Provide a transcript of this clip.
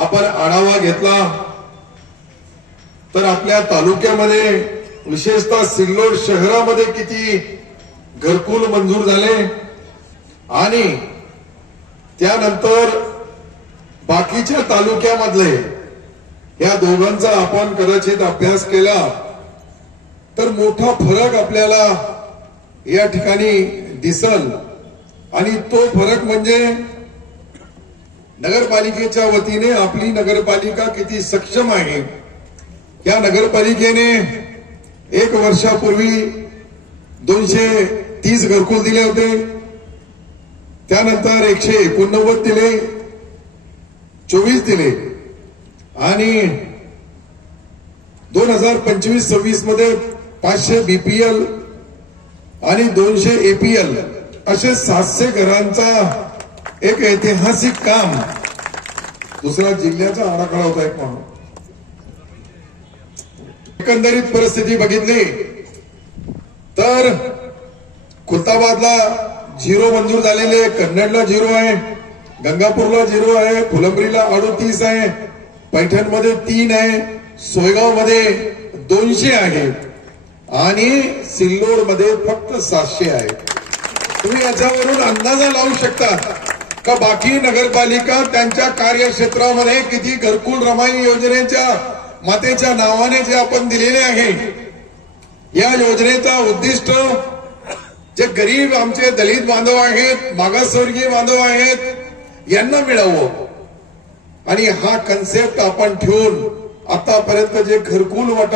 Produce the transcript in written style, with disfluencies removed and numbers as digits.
आपण आढावा घेतला तर आपल्या तालुक्यामध्ये विशेषतः सिल्लोड शहरामध्ये किती घरकुल मंजूर झाले आणि त्यानंतर बाकीच्या तालुक्यामधले या दोघांचा आपण कदाचित अभ्यास केला तर मोठा फरक आपल्याला या ठिकाणी दिसल। आणि तो फरक म्हणजे नगरपालिकेच्या वतीने आपली नगरपालिका किती सक्षम आहे। या नगरपालिकेने 1 वर्षापूर्वी 230 घरकुल दिले होते, त्यानंतर 189 दिले, 24 दिले आणि 2025-26 मध्ये 500 बीपीएल आणि 200 एपीएल असे 700 घरांचा एक ऐतिहासिक काम दुसरा जिल्ह्याचा आराखडा होता एक म्हणून। एकंदरीत परिस्थिती बघितली तर खुलताबादला 0 मंजूर झालेले, कन्नडला 0 आहे, गंगापूरला 0 आहे, फुलंब्रीला 38 आहे, पैठणमध्ये 3 आहे, सोयगाव मध्ये 200 आहे आणि सिल्लोड मध्ये फक्त 700 आहे। तुम्ही याच्यावरून अंदाजा लावू शकता का बाकी नगरपालिका त्यांच्या कार्यक्षेत्रामध्ये किती घरकुल रमाई योजनेच्या मातेच्या नावाने जे आपण दिलेले आहे, या योजनेचा उद्दिष्ट जे गरीब आमचे दलित बांधव आहेत, मागासवर्गीय बांधव आहेत यांना मिळावं आणि हा कन्सेप्ट आपण ठेवून आतापर्यंत जे घरकुल वाटप